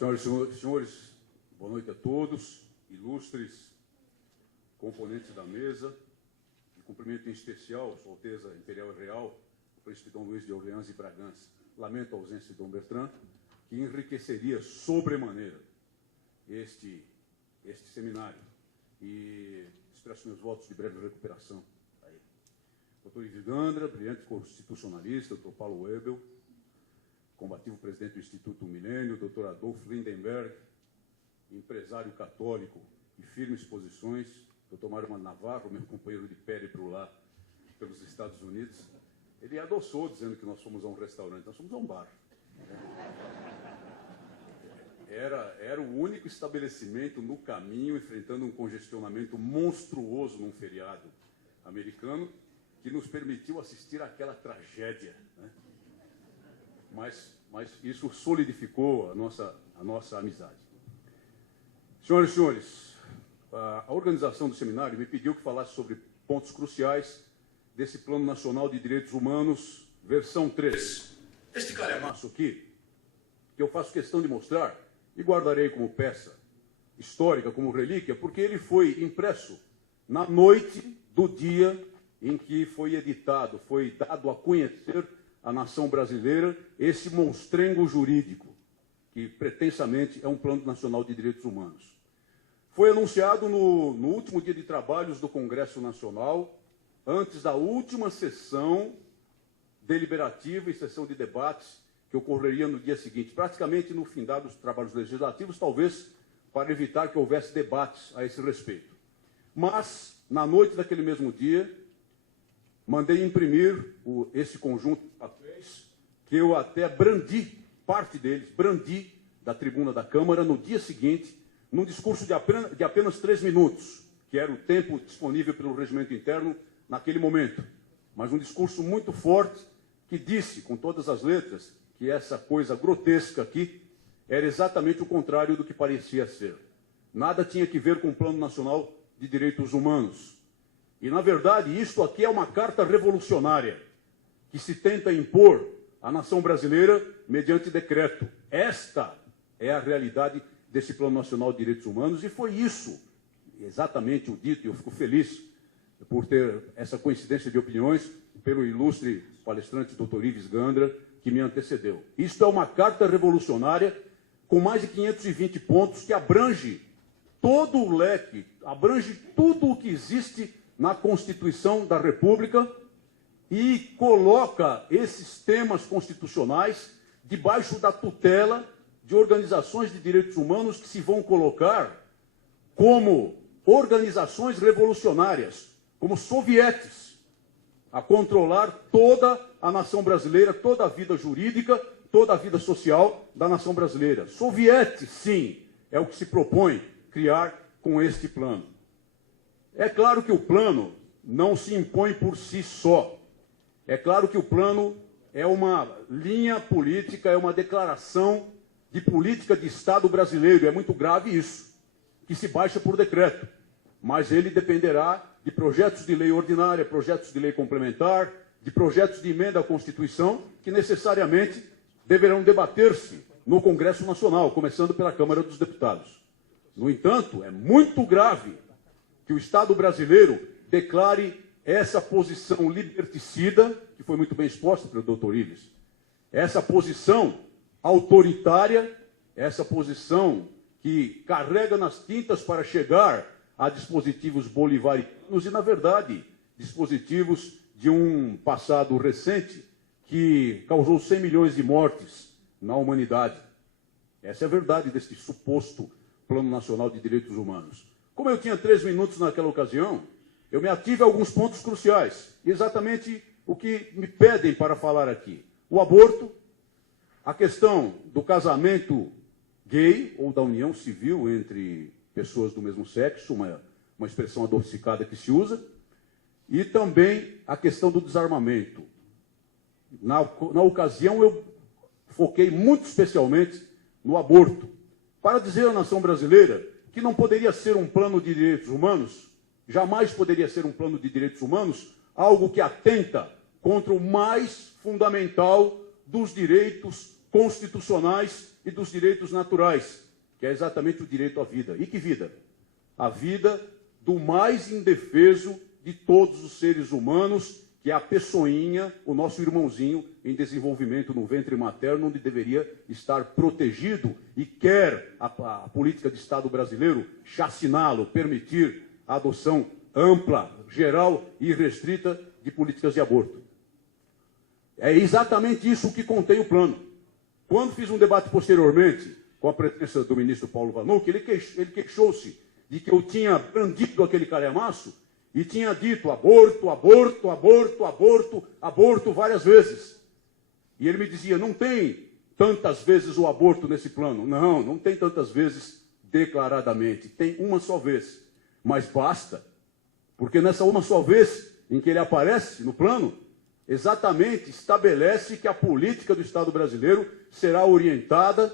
Senhoras e senhores, boa noite a todos, ilustres componentes da mesa, e cumprimento em especial Sua Alteza Imperial e Real, o príncipe Dom Luís de Orleans e Bragança. Lamento a ausência de Dom Bertrand, que enriqueceria sobremaneira este seminário, e expresso meus votos de breve recuperação. Dr. Ives Gandra, brilhante constitucionalista, Dr. Paulo Webel, combativo presidente do Instituto Milênio, Dr. Adolfo Lindenberg, empresário católico de firmes posições, Dr. Mário Navarro, meu companheiro de périplo lá pelos Estados Unidos. Ele adoçou dizendo que nós fomos a um restaurante, nós fomos a um bar. Era o único estabelecimento no caminho, enfrentando um congestionamento monstruoso num feriado americano, que nos permitiu assistir àquela tragédia, né? Mas isso solidificou a nossa amizade. Senhoras e senhores, a organização do seminário me pediu que falasse sobre pontos cruciais desse Plano Nacional de Direitos Humanos, versão 3. Este calhamaço aqui, que eu faço questão de mostrar e guardarei como peça histórica, como relíquia, porque ele foi impresso na noite do dia em que foi editado, foi dado a conhecer à nação brasileira esse monstrengo jurídico, que pretensamente é um Plano Nacional de Direitos Humanos. Foi anunciado no último dia de trabalhos do Congresso Nacional, antes da última sessão deliberativa e sessão de debates que ocorreria no dia seguinte, praticamente no fim dos trabalhos legislativos, talvez para evitar que houvesse debates a esse respeito. Mas, na noite daquele mesmo dia, mandei imprimir esse conjunto de papéis, que eu até brandi, parte deles, brandi da tribuna da Câmara no dia seguinte, num discurso de apenas 3 minutos, que era o tempo disponível pelo regimento interno naquele momento. Mas um discurso muito forte, que disse, com todas as letras, que essa coisa grotesca aqui era exatamente o contrário do que parecia ser. Nada tinha que ver com o Plano Nacional de Direitos Humanos. E, na verdade, isto aqui é uma carta revolucionária que se tenta impor à nação brasileira mediante decreto. Esta é a realidade desse Plano Nacional de Direitos Humanos, e foi isso, exatamente o dito, e eu fico feliz por ter essa coincidência de opiniões pelo ilustre palestrante Dr. Ives Gandra, que me antecedeu. Isto é uma carta revolucionária com mais de 520 pontos que abrange todo o leque, abrange tudo o que existe na Constituição da República e coloca esses temas constitucionais debaixo da tutela de organizações de direitos humanos que se vão colocar como organizações revolucionárias, como sovietes, a controlar toda a nação brasileira, toda a vida jurídica, toda a vida social da nação brasileira. Sovietes, sim, é o que se propõe criar com este plano. É claro que o plano não se impõe por si só. É claro que o plano é uma linha política, é uma declaração de política de Estado brasileiro. É muito grave isso, que se baixa por decreto. Mas ele dependerá de projetos de lei ordinária, projetos de lei complementar, de projetos de emenda à Constituição, que necessariamente deverão debater-se no Congresso Nacional, começando pela Câmara dos Deputados. No entanto, é muito grave que o Estado brasileiro declare essa posição liberticida, que foi muito bem exposta pelo Dr. Ives, essa posição autoritária, essa posição que carrega nas tintas para chegar a dispositivos bolivarianos e, na verdade, dispositivos de um passado recente que causou 100 milhões de mortes na humanidade. Essa é a verdade deste suposto Plano Nacional de Direitos Humanos. Como eu tinha 3 minutos naquela ocasião, eu me ative a alguns pontos cruciais, exatamente o que me pedem para falar aqui. O aborto, a questão do casamento gay ou da união civil entre pessoas do mesmo sexo, uma expressão adocicada que se usa, e também a questão do desarmamento. Na ocasião, eu foquei muito especialmente no aborto, para dizer à nação brasileira que não poderia ser um plano de direitos humanos, jamais poderia ser um plano de direitos humanos, algo que atenta contra o mais fundamental dos direitos constitucionais e e dos direitos naturais, que é exatamente o direito à vida. E que vida? A vida do mais indefeso de todos os seres humanos, que é a pessoinha, o nosso irmãozinho em desenvolvimento no ventre materno, onde deveria estar protegido, e quer a política de Estado brasileiro chaciná-lo, permitir a adoção ampla, geral e restrita de políticas de aborto. É exatamente isso que contém o plano. Quando fiz um debate posteriormente com a presença do ministro Paulo Vanucci, ele queixou-se de que eu tinha brandido aquele calhamaço e tinha dito aborto, aborto, aborto, aborto, aborto várias vezes. E ele me dizia, não tem tantas vezes o aborto nesse plano. Não, não tem tantas vezes declaradamente. Tem uma só vez. Mas basta, porque nessa uma só vez em que ele aparece no plano, exatamente estabelece que a política do Estado brasileiro será orientada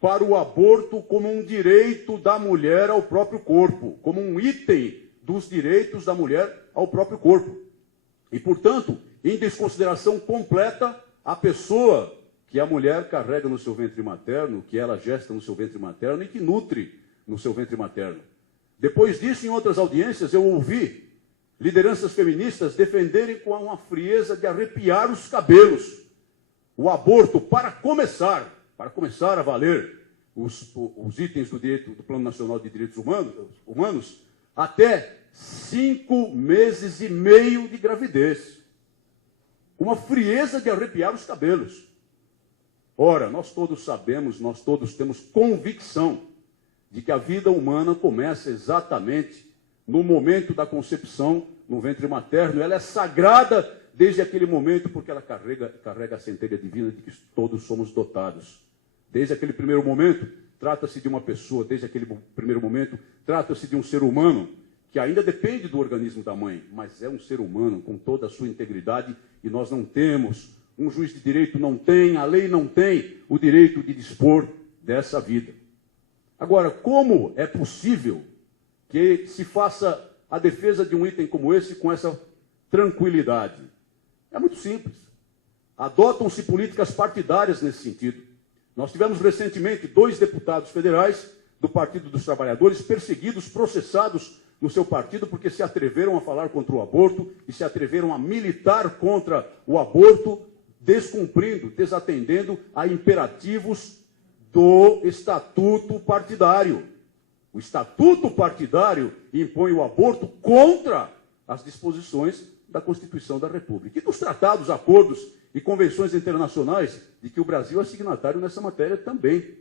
para o aborto como um direito da mulher ao próprio corpo, como um item dos direitos da mulher ao próprio corpo. E, portanto, em desconsideração completa, a pessoa que a mulher carrega no seu ventre materno, que ela gesta no seu ventre materno e que nutre no seu ventre materno. Depois disso, em outras audiências, eu ouvi lideranças feministas defenderem com uma frieza de arrepiar os cabelos o aborto para começar a valer os itens do direito do Plano Nacional de Direitos Humanos até 5 meses e meio de gravidez. Uma frieza de arrepiar os cabelos. Ora, nós todos sabemos, nós todos temos convicção de que a vida humana começa exatamente no momento da concepção no ventre materno. Ela é sagrada desde aquele momento porque ela carrega a centelha divina de que todos somos dotados. Desde aquele primeiro momento, trata-se de uma pessoa, desde aquele primeiro momento, trata-se de um ser humano que ainda depende do organismo da mãe, mas é um ser humano com toda a sua integridade e nós não temos, um juiz de direito não tem, a lei não tem o direito de dispor dessa vida. Agora, como é possível que se faça a defesa de um item como esse com essa tranquilidade? É muito simples. Adotam-se políticas partidárias nesse sentido. Nós tivemos recentemente 2 deputados federais do Partido dos Trabalhadores perseguidos, processados no seu partido porque se atreveram a falar contra o aborto e se atreveram a militar contra o aborto, descumprindo, desatendendo a imperativos do estatuto partidário. O estatuto partidário impõe o aborto contra as disposições da Constituição da República e dos tratados, acordos e convenções internacionais de que o Brasil é signatário nessa matéria também.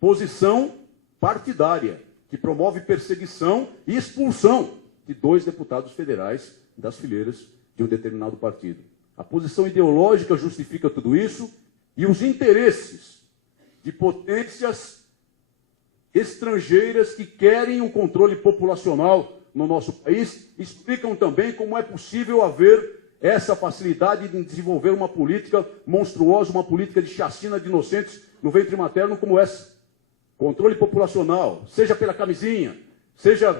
Posição partidária, que promove perseguição e expulsão de 2 deputados federais das fileiras de um determinado partido. A posição ideológica justifica tudo isso e os interesses de potências estrangeiras que querem um controle populacional no nosso país explicam também como é possível haver essa facilidade de desenvolver uma política monstruosa, uma política de chacina de inocentes no ventre materno como essa. Controle populacional, seja pela camisinha, seja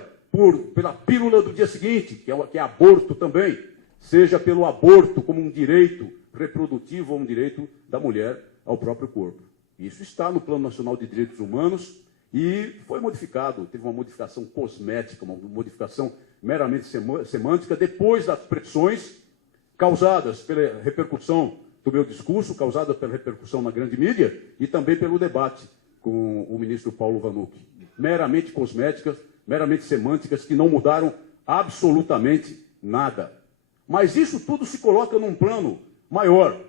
pela pílula do dia seguinte, que é aborto também, seja pelo aborto como um direito reprodutivo ou um direito da mulher ao próprio corpo. Isso está no Plano Nacional de Direitos Humanos e foi modificado, teve uma modificação cosmética, uma modificação meramente semântica, depois das pressões causadas pela repercussão do meu discurso, causadas pela repercussão na grande mídia e também pelo debate com o ministro Paulo Vanucci. Meramente cosméticas, meramente semânticas, que não mudaram absolutamente nada. Mas isso tudo se coloca num plano maior,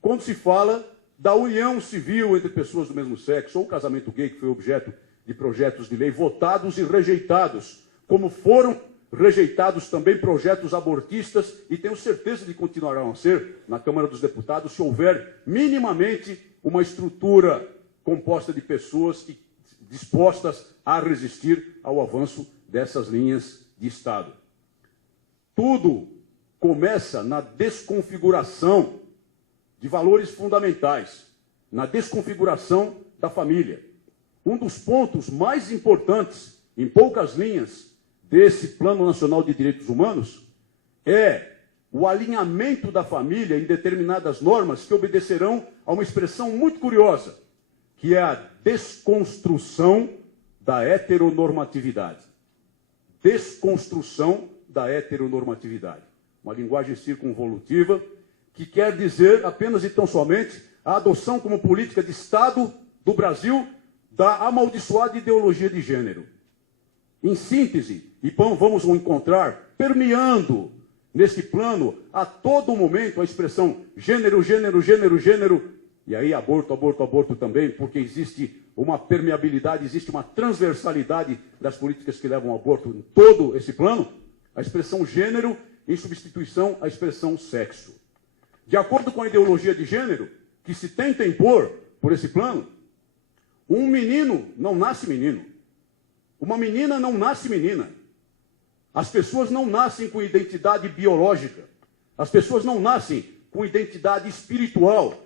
quando se fala da união civil entre pessoas do mesmo sexo, ou o casamento gay, que foi objeto de projetos de lei votados e rejeitados, como foram rejeitados também projetos abortistas, e tenho certeza de continuarão a ser na Câmara dos Deputados, se houver minimamente uma estrutura composta de pessoas dispostas a resistir ao avanço dessas linhas de Estado. Tudo começa na desconfiguração de valores fundamentais, na desconfiguração da família. Um dos pontos mais importantes, em poucas linhas, desse Plano Nacional de Direitos Humanos é o alinhamento da família em determinadas normas que obedecerão a uma expressão muito curiosa, que é a desconstrução da heteronormatividade. Desconstrução da heteronormatividade. Uma linguagem circunvolutiva que quer dizer apenas e tão somente a adoção como política de Estado do Brasil da amaldiçoada ideologia de gênero. Em síntese, e vamos encontrar permeando nesse plano a todo momento a expressão gênero, gênero, gênero, gênero, e aí aborto, aborto, aborto também, porque existe uma permeabilidade, existe uma transversalidade das políticas que levam ao aborto em todo esse plano, a expressão gênero em substituição à expressão sexo. De acordo com a ideologia de gênero, que se tenta impor por esse plano, um menino não nasce menino. Uma menina não nasce menina. As pessoas não nascem com identidade biológica. As pessoas não nascem com identidade espiritual.